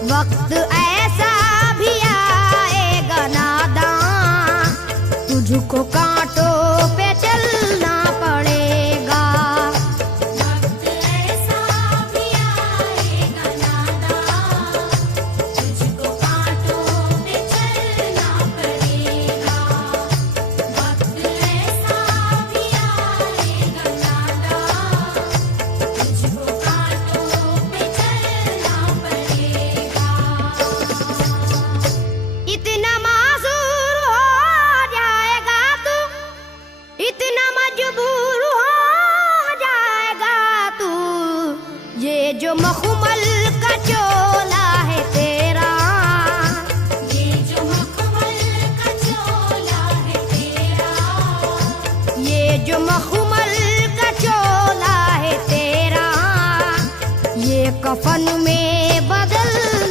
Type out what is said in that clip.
वक्त ऐसा भी आएगा नादान, तुझको कांटों पे चलना पड़ेगा। वक्त ऐसा भी आएगा नादान, तुझको कांटों पे चलना पड़ेगा। वक्त ऐसा भी आएगा नादान, तुझको कांटों पे चलना पड़ेगा। इतना मासूर हो जाएगा तू, इतना मजबूर हो जाएगा तू, ये जो मखमल का चोला है तेरा, ये जो मखमल का चोला है तेरा, ये जो मखमल का चोला है तेरा, ये कफन में